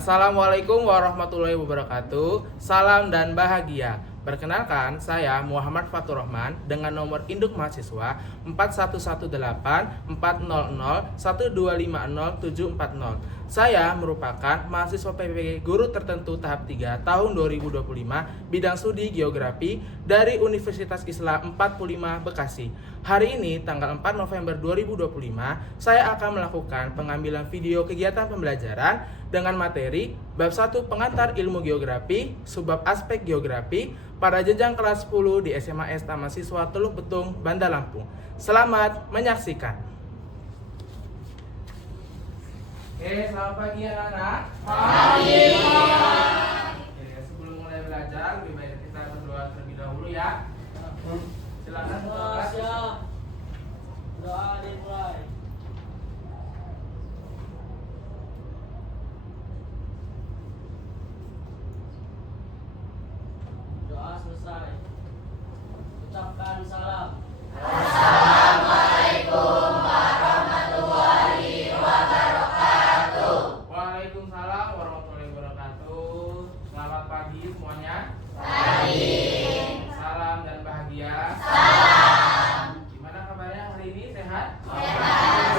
Assalamualaikum warahmatullahi wabarakatuh. Salam dan bahagia. Perkenalkan, saya Muhammad Fatur Rahman dengan nomor induk mahasiswa 411800125074. Saya merupakan mahasiswa PPG Guru Tertentu tahap 3 tahun 2025 bidang studi Geografi dari Universitas Islam 45 Bekasi. Hari ini tanggal 4 November 2025, saya akan melakukan pengambilan video kegiatan pembelajaran dengan materi bab 1 pengantar ilmu geografi, subbab aspek geografi pada jenjang kelas 10 di SMAS Taman Siswa Teluk Betung, Bandar Lampung. Selamat menyaksikan. Oke, selamat pagi anak-anak. Pagi. Oke, sebelum mulai belajar, lebih baik kita berdoa terlebih dahulu ya. Silakan kelas. Doa dimulai. Doa selesai. Ucapkan salam. Assalamualaikum warahmatullahi wabarakatuh. Waalaikumsalam warahmatullahi wabarakatuh. Selamat pagi semuanya. Pagi. Salam dan bahagia. Salam. Gimana kabarnya hari ini? Sehat? Sehat.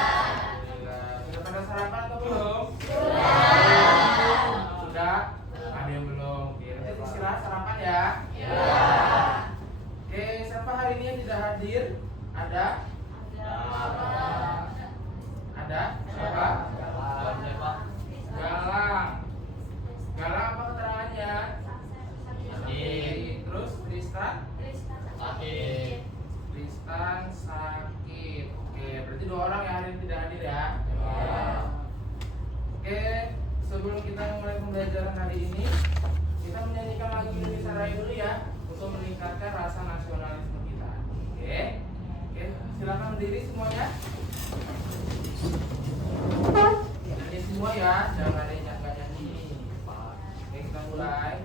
Alhamdulillah. Sudah pada sarapan atau belum? Sudah? Ada yang belum? Oke, nanti istirahat sarapan ya. Oke, siapa hari ini yang tidak hadir? Ada? Ada? Siapa? Galang. Galang apa keterangannya? Sakit. Terus Tristan? Sakit. Tristan sakit. Oke, berarti 2 orang yang hari ini tidak hadir ya. Oke, sebelum kita mulai pembelajaran hari ini, kita menyanyikan lagu Indonesia Raya dulu ya, untuk meningkatkan rasa nasionalisme kita. Oke, oke, silakan berdiri semuanya. Nyanyi semua ya, jangan ada yang nggak nyanyi. Oke, kita mulai.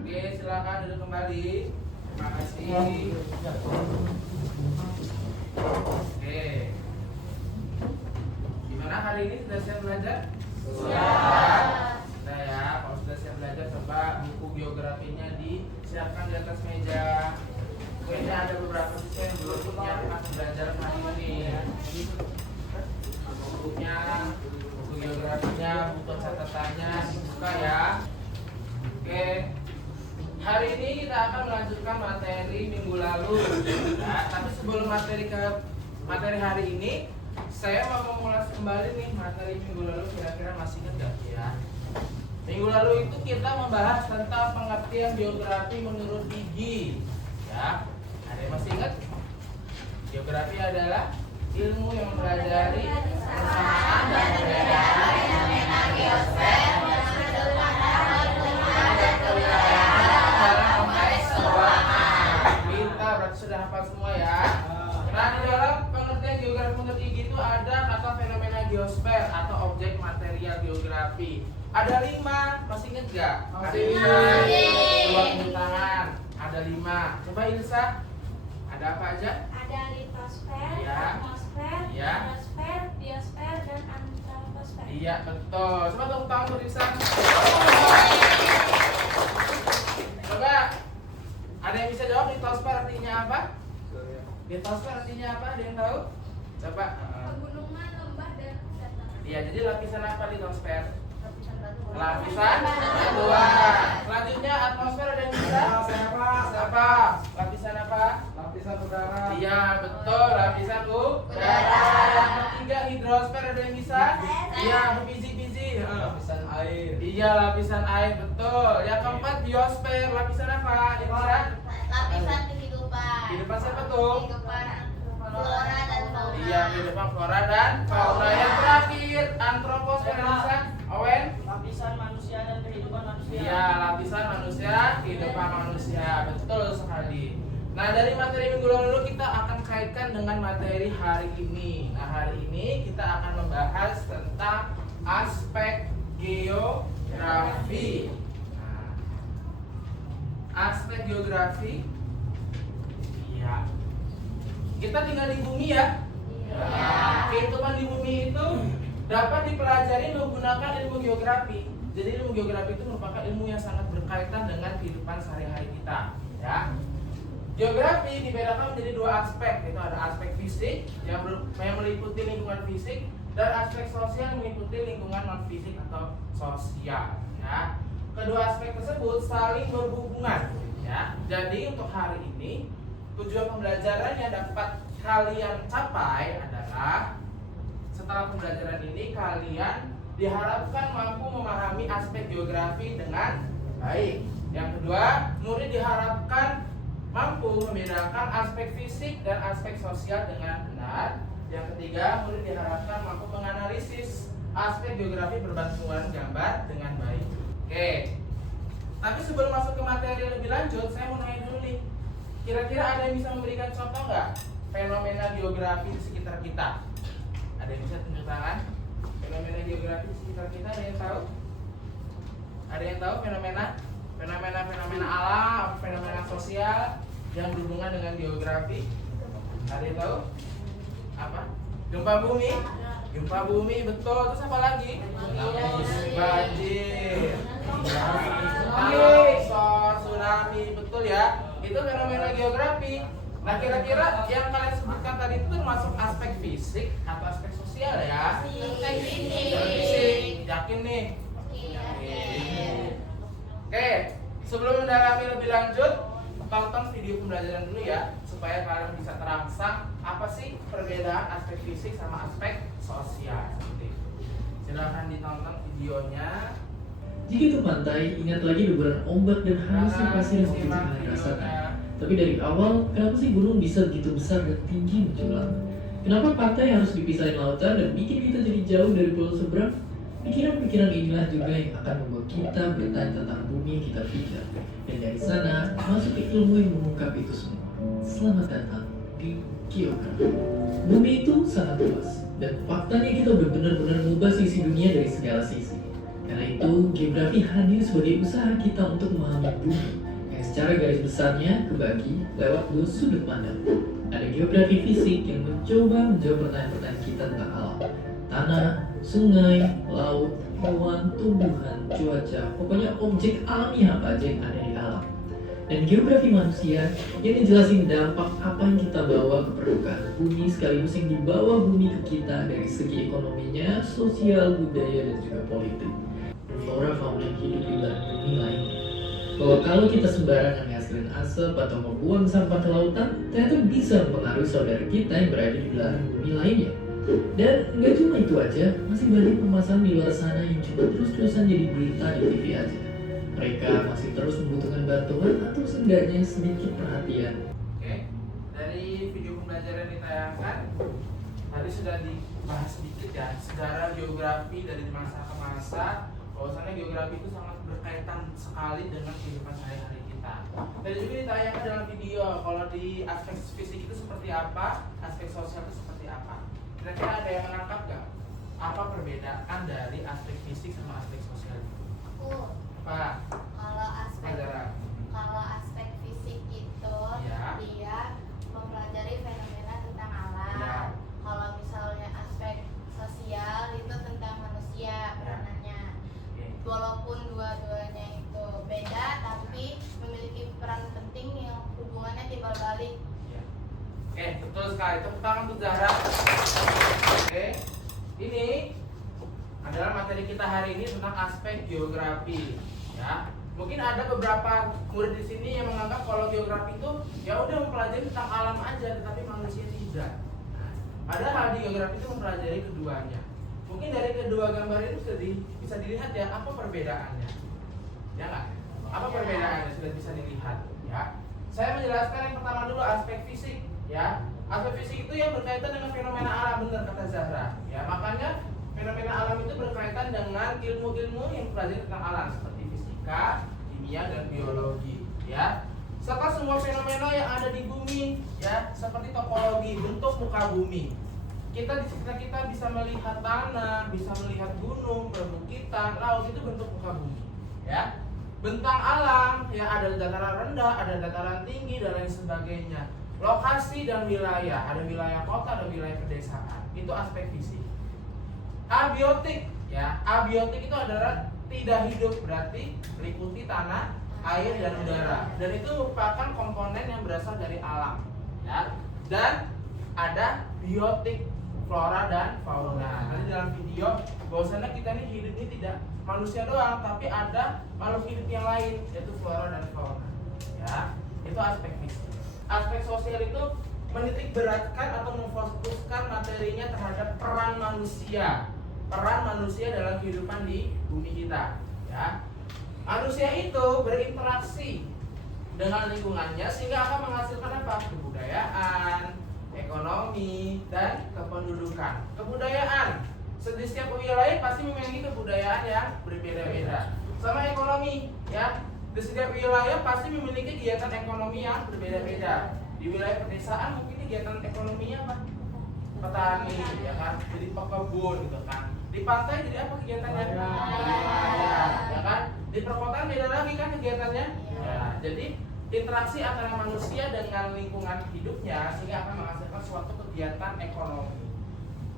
Oke, silakan duduk kembali. Terima kasih. Oke. Gimana hari ini sudah siap belajar? Sudah. Sudah ya. Kalau sudah siap belajar, coba buku geografinya disiapkan di atas meja. Kayaknya ada beberapa siswa yang belum menyiapkan pembelajaran hari ini. Bukunya, buku geografinya, buku catatannya dibuka ya. Oke. Hari ini kita akan melanjutkan materi minggu lalu. Nah, tapi sebelum materi hari ini, saya mau mengulas kembali nih materi minggu lalu. Kira-kira masih ingat gak ya? Minggu lalu itu kita membahas tentang pengertian geografi menurut Gigi. Ya, ada yang masih ingat? Geografi adalah ilmu yang mempelajari persamaan dan perbedaan Fenomena geosfer dalam konteks keuangan. Kita berarti sudah hafal semua ya. Nah, di dalam pengertian geografi menurut Gigi itu ada kata fenomena geosfer atau objek material geografi. Ada 5, masih ingat gak? Masih ingat. Coba tunjuk tangan. Ada 5. Coba Ilsa, ada apa aja? Ada litosfer, Iya. atmosfer, Iya. hidrosfer, biosfer, dan antroposfer. Iya, betul. Coba tepuk tangan untuk Ilsa. Coba, ada yang bisa jawab litosfer artinya apa? Litosfer artinya apa? Ada yang tahu? Coba. Pegunungan, lembah, dan dataran. Iya, jadi lapisan apa litosfer? Lapisan batuan. Lapisan batuan. Selanjutnya atmosfer ada yang bisa? Siapa? Lapisan apa? Lapisan udara. Iya, betul. Lapisan udara. Yang ketiga hidrosfer ada yang bisa? Iya, biji-biji. Lapisan air. Iya, lapisan air, betul. Yang keempat biosfer, lapisan apa? Yang bisa? lapisan kehidupan. Kehidupan siapa tuh? Kehidupan Flora dan fauna. Iya, kehidupan flora dan fauna. Yang terakhir, antroposfer Elisa. Owen? Lapisan manusia dan kehidupan manusia. Iya, lapisan manusia, kehidupan manusia. Betul sekali. Nah, dari materi minggu lalu kita akan kaitkan dengan materi hari ini. Nah, hari ini kita akan membahas tentang aspek geografi. Nah, aspek geografi. Iya. Kita tinggal di bumi ya. Nah, kehidupan di bumi itu dapat dipelajari menggunakan ilmu geografi. Jadi ilmu geografi itu merupakan ilmu yang sangat berkaitan dengan kehidupan sehari-hari kita, ya. Geografi dibedakan menjadi dua aspek, yaitu ada aspek fisik yang meliputi lingkungan fisik dan aspek sosial yang meliputi lingkungan non fisik atau sosial, ya. Kedua aspek tersebut saling berhubungan, ya. Jadi untuk hari ini tujuan pembelajaran yang dapat kalian capai adalah setelah pembelajaran ini kalian diharapkan mampu memahami aspek geografi dengan baik. Yang kedua, murid diharapkan mampu membedakan aspek fisik dan aspek sosial dengan benar. Yang ketiga, murid diharapkan mampu menganalisis aspek geografi berbantuan gambar dengan baik. Oke. Tapi sebelum masuk ke materi lebih lanjut, saya mau nanya dulu nih. Kira-kira ada yang bisa memberikan contoh nggak fenomena geografi di sekitar kita? Ada yang bisa tunjuk tangan? Fenomena geografi di sekitar kita ada yang tahu? Ada yang tahu fenomena alam, fenomena sosial yang berhubungan dengan geografi? Ada yang tahu? Apa? Gempa bumi? Gempa bumi, betul. Terus apa lagi? Banjir. Longsor, tsunami, betul ya. Itu fenomena geografi. Nah, kira-kira yang kalian sebutkan tadi itu termasuk aspek fisik atau aspek sosial ya? Aspek Fisik. Yakin nih? Oke, sebelum mendalami lebih lanjut, tonton video pembelajaran dulu ya, supaya kalian bisa terangsang apa sih perbedaan aspek fisik sama aspek sosial. Seperti itu. Silahkan ditonton videonya. Jika ke pantai, ingat lagi deburan ombak dan hangasnya pasir yang begitu kalian rasakan. Tapi dari awal, kenapa sih gunung bisa begitu besar dan tinggi menjulang? Kenapa pantai harus dipisahin lautan dan bikin kita jadi jauh dari pulau seberang? Pikiran-pikiran inilah juga yang akan membuat kita bertanya tentang bumi yang kita pijak. Dan dari sana, masuk ke ilmu yang mengungkap itu semua. Selamat datang di geografi. Bumi itu sangat luas, dan faktanya kita benar-benar mengubah sisi dunia dari segala sisi. Karena itu, geografi hadir sebagai usaha kita untuk memahami bumi yang secara garis besarnya kebagi lewat dua sudut pandang. Ada geografi fisik yang mencoba menjawab pertanyaan-pertanyaan kita tentang alam, tanah, sungai, laut, hewan, tumbuhan, cuaca, pokoknya objek alami apa aja yang ada di alam. Dan geografi manusia yang ngejelasin dampak apa yang kita bawa ke permukaan bumi sekaligus yang dibawa bumi ke kita dari segi ekonominya, sosial, budaya, dan juga politik. Flora fauna yang hidup di belahan bumi lainnya. Bahwa kalau kita sembarangan menghasilkan asap atau membuang sampah ke lautan, ternyata bisa mempengaruhi saudara kita yang berada di belahan bumi lainnya. Dan nggak cuma itu aja, masih banyak pemasaran di luar sana yang cuma terus-terusan jadi berita di TV aja. Mereka masih terus membutuhkan bantuan atau seenggaknya sedikit perhatian. Oke, dari video pembelajaran yang ditayangkan tadi sudah dibahas sedikit ya sejarah geografi dari masa ke masa. Bahwasannya geografi itu sangat berkaitan sekali dengan kehidupan sehari-hari kita. Dan juga ditayangkan dalam video kalau di aspek fisik itu seperti apa, aspek sosial itu seperti apa. Kira-kira ada yang menangkap nggak? Apa perbedaan dari aspek fisik sama aspek sosial? Apa? Kalau aspek fisik itu Ya. dia mempelajari fenomena tentang alam. Ya. Kalau misalnya aspek sosial itu tentang manusia peranannya. Oke. Walaupun dua-duanya itu beda, tapi memiliki peran penting yang hubungannya timbal balik. Ya. Oke, betul sekali. Tepuk tangan untuk Zahra. Oke, ini adalah materi kita hari ini tentang aspek geografi. Ya, mungkin ada beberapa murid di sini yang menganggap kalau geografi itu ya udah mempelajari tentang alam aja, tetapi manusia tidak. Nah, padahal di geografi itu mempelajari keduanya. Mungkin dari kedua gambar ini bisa dilihat ya apa perbedaannya. Ya nggak? Apa perbedaannya sudah bisa dilihat. Ya, saya menjelaskan yang pertama dulu aspek fisik. Ya, Aspek fisik itu yang berkaitan dengan fenomena alam, benar kata Zahra. Ya, makanya fenomena alam itu berkaitan dengan ilmu-ilmu yang pelajari tentang alam seperti fisika, kimia, dan biologi. Ya, serta semua fenomena yang ada di bumi, ya, seperti topologi, bentuk muka bumi. Kita di sekitar kita bisa melihat tanah, bisa melihat gunung, perbukitan, laut, itu bentuk muka bumi. Ya, bentang alam, ya, ada dataran rendah, ada dataran tinggi, dan lain sebagainya. Lokasi dan wilayah, ada wilayah kota, ada wilayah pedesaan. Itu aspek fisik. Abiotik, ya, abiotik itu adalah tidak hidup, berarti meliputi tanah, air, dan udara. Dan itu merupakan komponen yang berasal dari alam, ya. Dan ada biotik, flora dan fauna. Nanti dalam video bahwasanya kita ini hidup ini tidak manusia doang, tapi ada makhluk hidup yang lain, yaitu flora dan fauna. Ya, itu aspek fisik. Aspek sosial itu menitik beratkan atau memfokuskan materinya terhadap peran manusia dalam kehidupan di bumi kita. Ya, manusia itu berinteraksi dengan lingkungannya sehingga akan menghasilkan apa? Kebudayaan, ekonomi, dan kependudukan. Kebudayaan, di setiap wilayah pasti memiliki kebudayaan yang berbeda-beda. Sama ekonomi, ya, di setiap wilayah pasti memiliki kegiatan ekonomi yang berbeda-beda. Di wilayah pedesaan mungkin kegiatan ekonominya apa? Petani, ya kan, jadi pekebun gitu kan. Di pantai jadi apa kegiatannya? Nelayan, ya kan. Di perkotaan beda lagi kan kegiatannya. Ya, jadi interaksi antara manusia dengan lingkungan hidupnya sehingga akan menghasilkan suatu kegiatan ekonomi.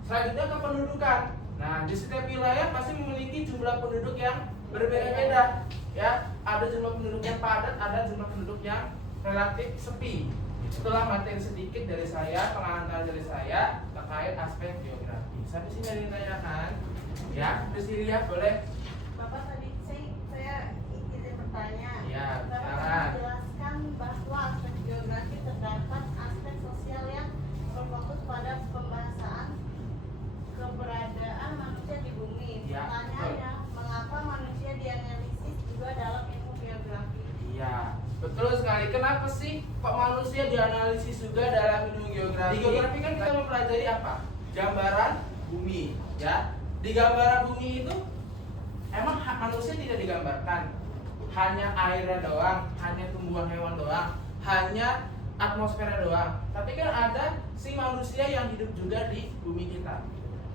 Selanjutnya kependudukan. Nah, di setiap wilayah pasti memiliki jumlah penduduk yang berbeda-beda. Ya, ada jumlah penduduk yang padat, ada jumlah penduduk yang relatif sepi. Itulah materi sedikit dari saya, pengantar dari saya terkait aspek geografi. Sampai sini ada yang ditanyakan? Ya, Priscilia boleh. Bapak tadi saya izin bertanya. Ya, Bapak silakan. menjelaskan bahwa aspek geografi terdapat aspek sosial yang berfokus pada pembahasan keberadaan manusia di bumi. Ya, Pertanyaannya, mengapa manusia dianalisis juga dalam ilmu geografi? Iya, betul sekali. Kenapa sih kok manusia dianalisis juga dalam ilmu geografi? Di geografi kan kita mempelajari apa? Gambaran bumi, ya. Di gambaran bumi itu emang manusia tidak digambarkan. Hanya airnya doang, hanya tumbuhan hewan doang, hanya atmosfernya doang. Tapi kan ada si manusia yang hidup juga di bumi kita.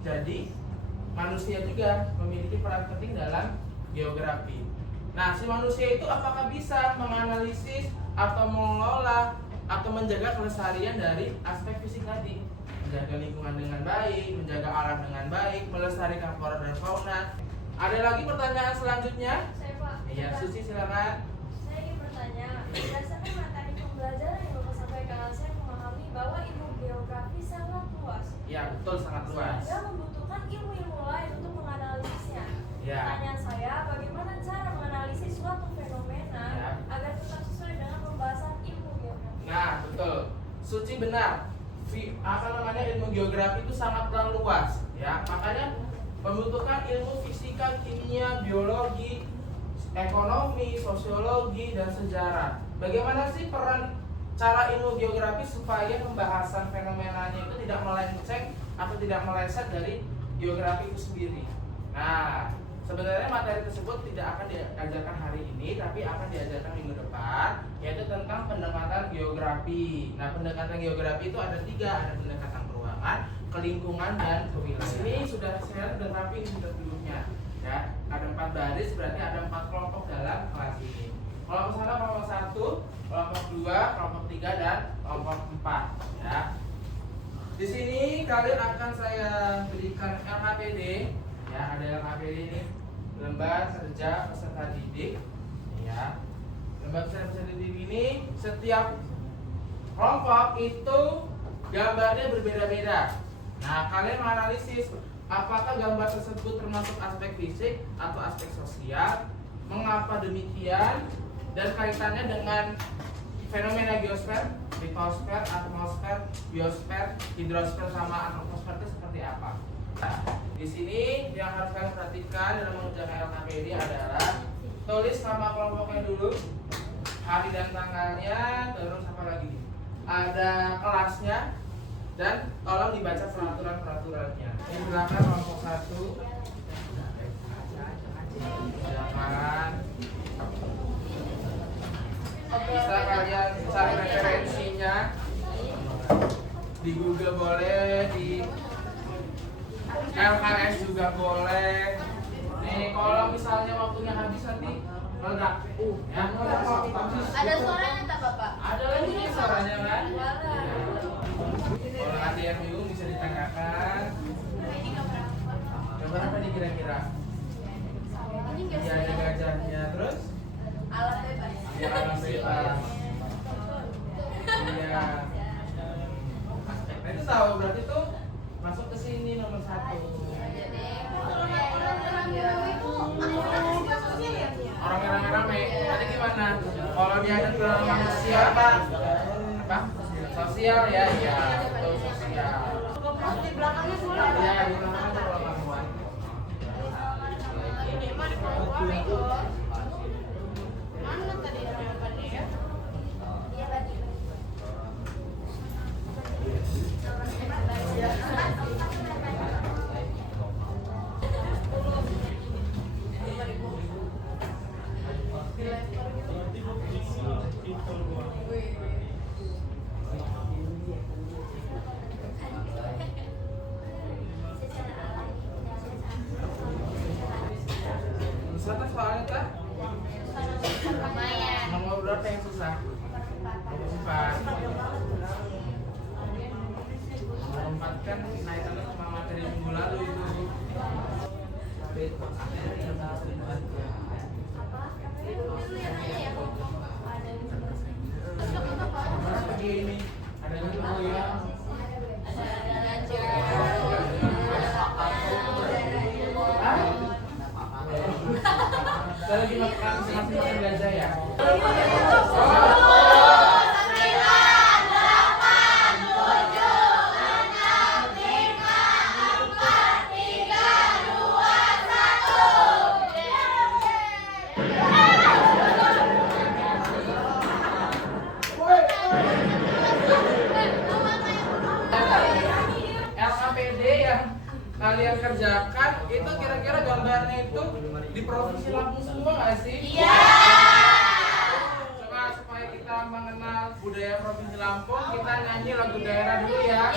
Jadi manusia juga memiliki peran penting dalam geografi. Nah, si manusia itu apakah bisa menganalisis atau mengelola atau menjaga kelestarian dari aspek fisik tadi? Menjaga lingkungan dengan baik, menjaga alam dengan baik, melestarikan flora dan fauna. Ada lagi pertanyaan selanjutnya? Saya Pak. Iya, Susi silakan. Saya ingin bertanya, berdasarkan materi pembelajaran yang Bapak sampaikan, saya memahami bahwa ilmu geografi sangat luas. Iya, betul, sangat luas. Sehingga membutuhkan ilmu-ilmu lain untuk menganalisisnya. Ya. Pertanyaan saya, bagaimana cara menganalisis suatu fenomena Ya. agar tetap sesuai dengan pembahasan ilmu geografi? Nah, betul. Suci benar. Ilmu geografi itu sangatlah luas, ya. Makanya membutuhkan ilmu fisika, kimia, biologi, ekonomi, sosiologi, dan sejarah. Bagaimana sih peran cara ilmu geografi supaya pembahasan fenomenanya itu tidak melenceng atau tidak meleset dari geografi itu sendiri? Nah, sebenarnya materi tersebut tidak akan diajarkan hari ini, tapi akan diajarkan minggu depan, yaitu tentang pendekatan geografi. Nah, pendekatan geografi itu ada 3, ada pendekatan peruangan, kelingkungan, dan kewilayahan. Ini sudah saya sudah rapi ini sudah duduknya, ya. Ada 4 baris, berarti ada 4 kelompok dalam kelas ini. Kelompok 1, kelompok 1, kelompok 2, kelompok 3, dan kelompok 4, ya. Di sini kalian akan saya berikan LKPD, ya. Ada LKPD ini, lembar kerja peserta didik, ya. Lembar kerja peserta didik ini setiap kelompok itu gambarnya berbeda-beda. Nah, kalian menganalisis apakah gambar tersebut termasuk aspek fisik atau aspek sosial, mengapa demikian, dan kaitannya dengan fenomena geosfer, litosfer, atmosfer, biosfer, hidrosfer, sama atmosfer itu seperti apa. Nah, di sini yang harus kalian perhatikan dalam mengerjakan LKPD adalah tulis nama kelompoknya dulu, hari dan tanggalnya, terus apa lagi? Ada kelasnya, Dan tolong dibaca peraturan-peraturannya. Silakan kelompok 1. Silakan. Bisa kalian cari referensinya di Google boleh, di LKS juga boleh. Nih kalau misalnya waktunya habis nanti meledak, ya. Ada suaranya tak Bapak? Ada lagi nih suaranya kan? Kalau ada yang bingung bisa ditanyakan. Gambar apa nih kira-kira? Ya ada gajahnya, terus? Alam bebas. Ya alam bebas. Iya. Nah itu tahu berarti tuh masuk ke sini nomor 1. Orang rame-rame. Nanti gimana? Kalau dia ada dalam manusia apa? Sosial ya, iya. Betul, sosial. Di belakangnya semua. Ya, di belakang ada ruang gangguan. Ini mah di bawah itu. Mana tadi jawabannya ya? Iya tadi. Silakan soalnya kak. Lumayan. Nomor berapa yang susah? Nomor 4. Nomor 4 kan naikannya cuma materi minggu lalu itu. Lagi ini ada juga ya. Saya lagi makan gajah ya. LKPD yang kalian kerjakan itu kira-kira gambarnya itu di provinsi Lampung semua nggak sih? Iya. Coba supaya kita mengenal budaya provinsi Lampung, kita nyanyi lagu daerah dulu ya.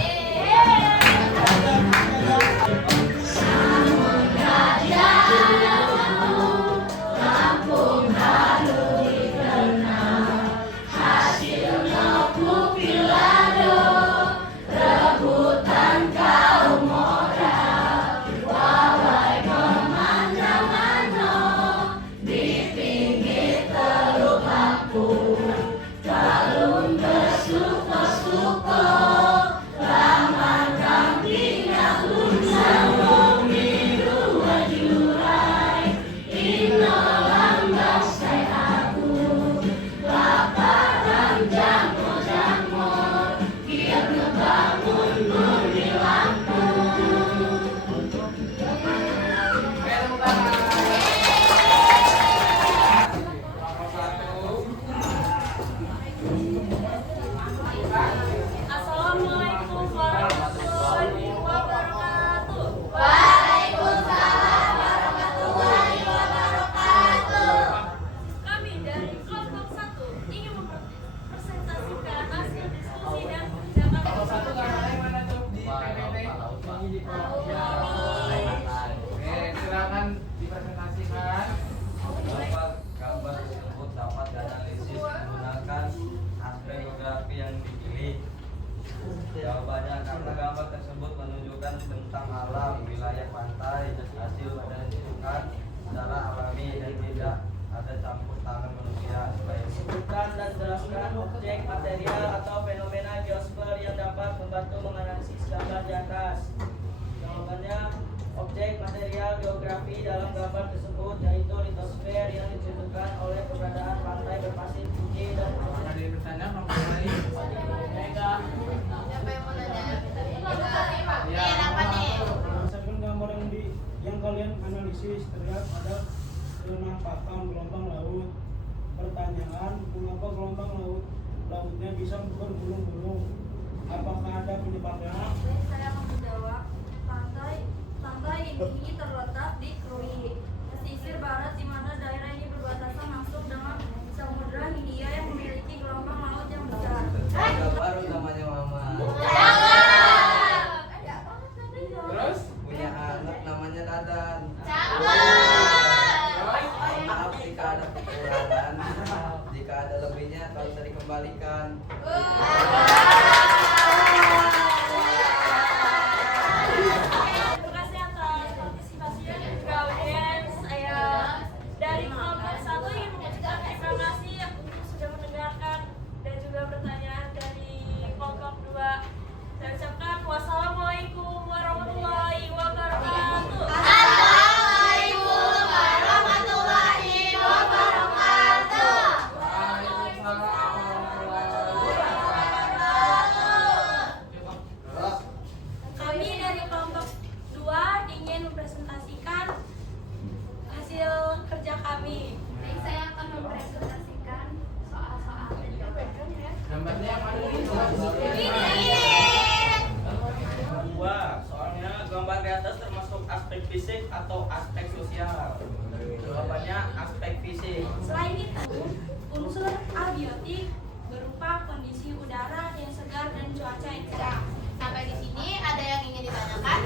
Assalamualaikum warahmatullahi wabarakatuh. Waalaikumsalam warahmatullahi wabarakatuh. Kami dari kelompok 1 ingin mempresentasikan hasil diskusi dan percakapan. Kalau satu gambarnya mana tuh di PPT? Nyanyi di provinsi. Oke, silakan dipresentasikan. Gambar tersebut dapat dianalisis menggunakan aspek geografi yang dipilih. Jawabannya, karena gambar tersebut menunjukkan tentang alam wilayah pantai, hasil menentukan secara alami dan tidak ada campur tangan manusia. Sebutkan dan jelaskan objek material atau fenomena geosfer yang dapat membantu menganalisis gambar di atas. Jawabannya, objek material geografi dalam gambar tersebut yaitu litosfer yang ditunjukkan oleh keberadaan pantai berpasir tinggi dan Ada yang bertanya nomor lain? Siapa yang mau nanya? Ya. Apa nih? Berdasarkan gambar yang kalian analisis terlihat ada penampakan gelombang laut. Pertanyaan, mengapa gelombang lautnya bisa bergulung-gulung? Apakah ada penyebabnya? Baik, saya akan menjawab. Pantai ini terletak di Krui, pesisir barat, di mana daerah ini berbatasan langsung dengan Samudra Hindia yang memiliki gelombang laut yang besar. Agak baru namanya mama. Terus? Punya anak namanya Dadan. Terus? Maaf jika ada kekurangan. Jika ada lebihnya tak bisa dikembalikan. Terima kasih atas partisipasinya dan juga audiens. Saya dari kelompok 1 ingin mengucapkan terima kasih untuk sudah mendengarkan dan juga pertanyaan dari kelompok 2. Saya ucapkan wassalamualaikum warahmatullahi wabarakatuh. Kami dari kelompok 2 ingin mempresentasikan hasil kerja kami. Baik, saya akan mempresentasikan soal-soal dan jawabannya ya. Gambarnya yang mana nih? Coba tunjukin. Dua, soalnya gambar di atas termasuk aspek fisik atau aspek sosial. Jawabannya aspek fisik. Selain itu, unsur abiotik berupa kondisi udara yang segar dan cuaca yang cerah. Sampai di sini ada yang ingin ditanyakan?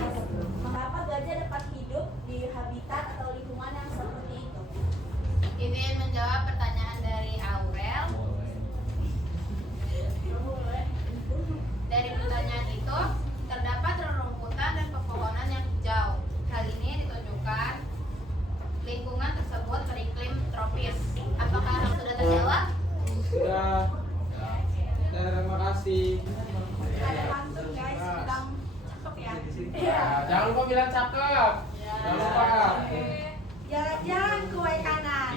Mengapa gajah dapat hidup di habitat atau lingkungan yang seperti itu? Ingin menjawab pertanyaan dari Aurel. Dari pertanyaan itu, terdapat rerumputan dan pepohonan yang hijau. Hal ini ditunjukkan lingkungan tersebut beriklim tropis. Apakah sudah terjawab? Sudah. Terima kasih. Ada pantun guys, bilang cakep ya. Nah, jangan lupa bilang cakep. Jangan lupa. Jalan-jalan ke way kanan.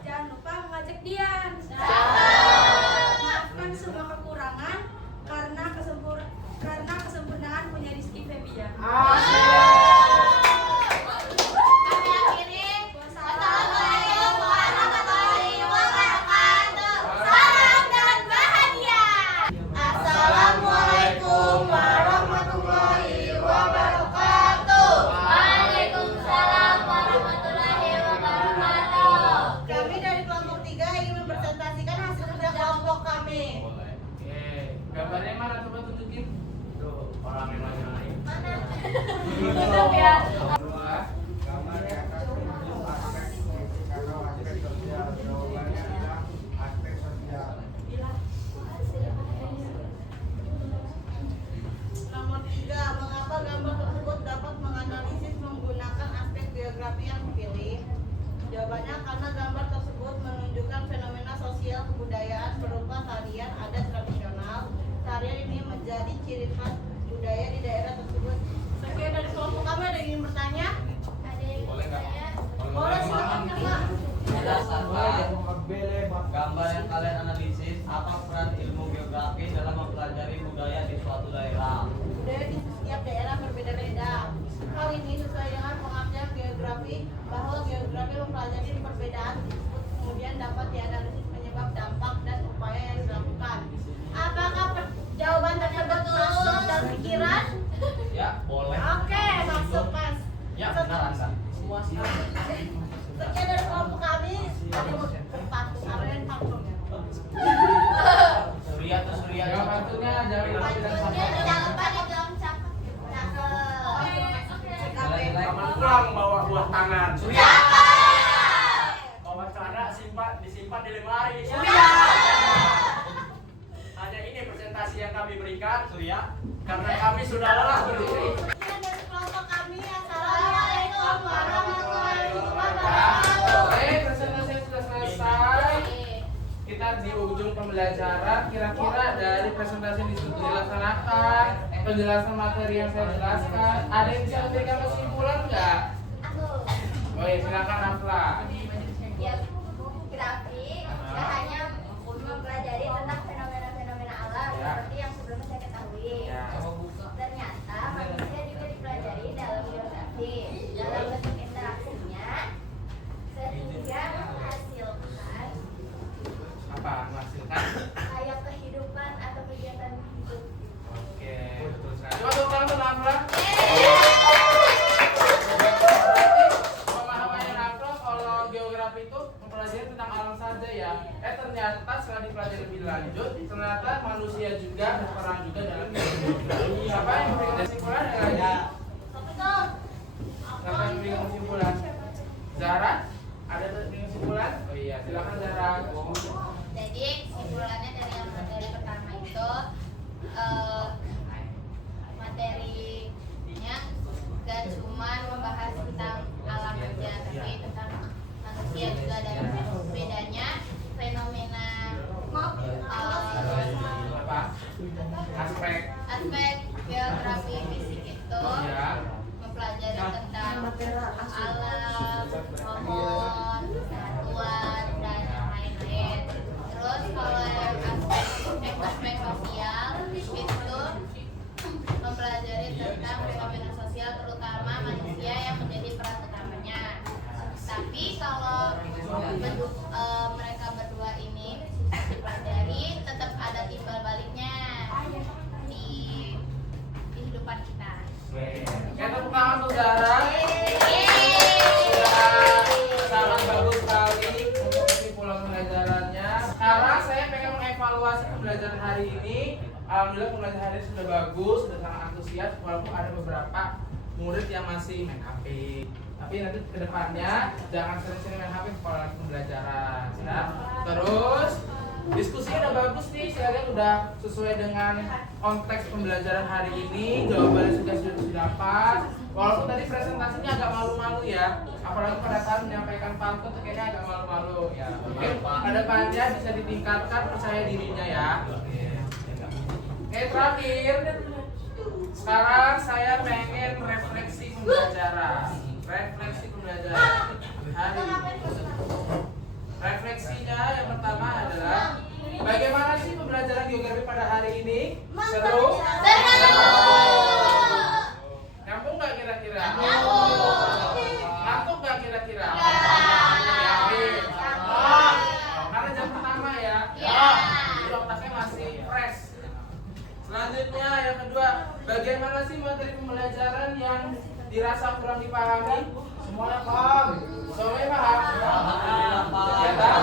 Jangan lupa mengajak Dian. Maafkan semua kekurangan karena kesempurnaan punya Rizky Febian. Kami akhiri. Wassalamualaikum warahmatullahi wabarakatuh. Salam dan bahagia. Assalamualaikum warahmatullahi wabarakatuh. Waalaikumsalam warahmatullahi wabarakatuh. Kami dari kelompok 3 ingin mempresentasikan hasil kerja kelompok kami. Oke. Gambarnya mana? Coba tunjukin. Tuh, orang yang lain. Tutup ya. Dua. Gambar di atas menunjuk aspek fisik atau aspek sosial. Jawabannya adalah aspek sosial. Nomor 3, mengapa gambar tersebut dapat menganalisis menggunakan aspek geografi yang dipilih? Jawabannya karena gambar tersebut menunjukkan fenomena sosial kebudayaan berupa tarian adat tradisional. Tarian ini menjadi ciri khas budaya di daerah tersebut. Sekian dari kelompok kami, ada yang ingin bertanya? Ada yang Boleh nggak? bertanya? Boleh, silakan Kak. Berdasarkan gambar yang kalian analisis, apa peran ilmu geografi dalam mempelajari budaya di suatu daerah? Budaya di setiap daerah berbeda-beda. Hal ini sesuai dengan pengertian geografi bahwa geografi mempelajari perbedaan tersebut, kemudian dapat dianalisis penyebab, dampak, dan upaya yang dilakukan. Apakah jawaban tersebut masuk dalam pikiran? Ya, boleh. Oke, masuk Mas. Ya, benar Anda. Semua siap. Sekian dari kelompok kami, ada berpatung, ada yang patung. Surya tuh Surya. Ya, pantunnya jangan lupa bilang Pantunnya cakep. jangan lupa dibilang cakep. Nilai-nilai Pulang bawa buah tangan. Surya. Bawa celana disimpan di lemari. Hanya ini presentasi yang kami berikan, Surya. Karena kami sudah lelah berdiri. Sekian dari kelompok kami, assalamualaikum warahmatullahi wabarakatuh. Oke, presentasi sudah selesai. Kita di ujung pembelajaran, kira-kira dari presentasi yang dilaksanakan, penjelasan materi yang saya jelaskan, ada yang bisa memberikan kesimpulan nggak? Oh iya, silakan Afla. Ya, grafi nggak hanya mempelajari tentang fenomena-fenomena alam Ya. seperti yang sebelumnya saya ketahui. Ya. Ternyata manusia juga dipelajari dalam geografi dalam bentuk interaksinya sehingga menghasilkan Apa menghasilkan? kayak kehidupan atau kegiatan mempelajari tentang fenomena sosial terutama manusia yang menjadi peran utamanya. Tapi kalau mereka berdua ini dipelajari, tetap ada timbal baliknya di kehidupan kita. Kita tepuk tangan saudara. Sangat bagus sekali untuk kesimpulan pembelajarannya. Sekarang saya pengen mengevaluasi pembelajaran hari ini. Alhamdulillah pembelajaran hari ini sudah bagus, sudah sangat antusias. Walaupun ada beberapa murid yang masih main HP. Tapi nanti kedepannya jangan sering-sering main HP kalau lagi pembelajaran. Ya. Terus diskusinya udah bagus nih, sekalian udah sesuai dengan konteks pembelajaran hari ini. Jawabannya sudah pas. Walaupun tadi presentasinya agak malu-malu ya, apalagi pada saat menyampaikan pantun kayaknya agak malu-malu ya. Mungkin kedepannya bisa ditingkatkan percaya dirinya ya. Oke, terakhir sekarang saya pengen refleksi pembelajaran. Refleksi pembelajaran hari ini. Refleksinya yang pertama adalah bagaimana sih pembelajaran geografi pada hari ini? Seru? Nyambung nggak kira-kira? Ngantuk nggak kira-kira? Yakin? Karena jam pertama ya? Jadi otaknya masih fresh. Selanjutnya yang kedua, bagaimana sih materi pembelajaran yang dirasa kurang dipahami? Semuanya paham? Semuanya paham? Ya kan?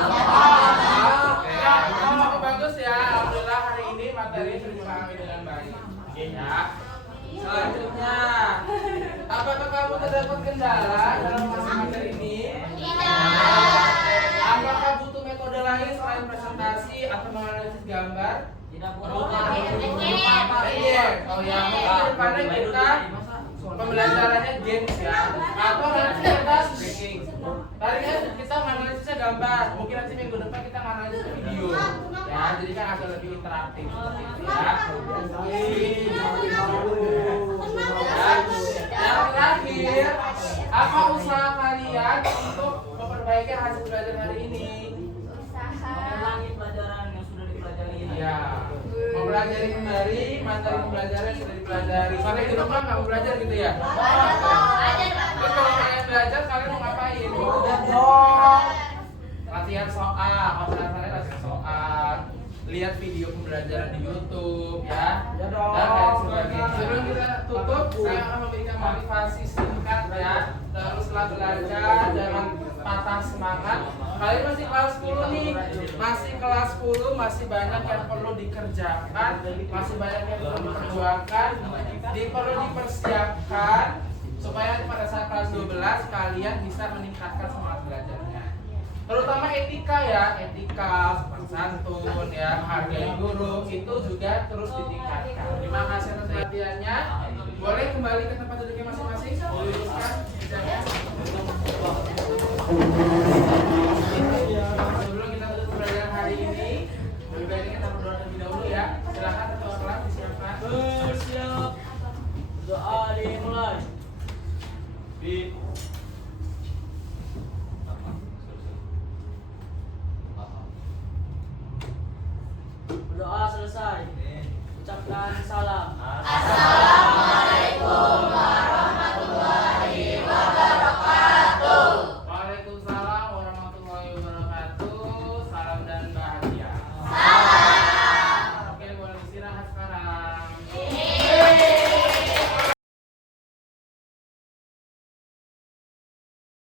Oke, bagus ya. Alhamdulillah hari ini materi sudah dipahami dengan baik. Ya. Selanjutnya, apakah kamu terdapat kendala dalam materi ini? Tidak. Apakah butuh metode lain selain presentasi atau menganalisis gambar? Tidak Iya. Oh ya, mungkin kedepannya kita pembelajarannya games ya. Atau nanti kita tadi kan kita menganalisisnya gambar. Mungkin nanti minggu depan kita menganalisis video. Ya, jadi kan agak lebih interaktif seperti itu ya. Yang terakhir, apa usaha kalian untuk memperbaiki hasil belajar hari ini? Mengulangi pelajaran yang sudah dipelajari. Iya. Mempelajari kembali materi pembelajaran yang sudah dipelajari. Sampai di rumah nggak mau belajar gitu ya? Terus kalau kalian belajar, kalian mau ngapain? Latihan soal. Kalau kalian latihan soal, lihat video pembelajaran di YouTube ya, dan lain sebagainya. Sebelum kita tutup, saya akan memberikan motivasi singkat ya. Terus setelah belajar, jangan patah semangat. Kalian masih kelas 10 nih, masih kelas 10, masih banyak yang perlu dikerjakan, masih banyak yang perlu diperjuangkan, perlu dipersiapkan supaya pada saat kelas 12 kalian bisa meningkatkan semangat belajarnya. Terutama etika ya, etika, sopan santun ya, menghargai guru itu juga terus ditingkatkan. Terima kasih atas perhatiannya. Boleh kembali ke tempat duduknya masing-masing. Luruskan mejanya. Sebelum kita tutup pembelajaran hari ini, lebih baiknya kita berdoa terlebih dahulu ya. Silakan ketua kelas disiapkan.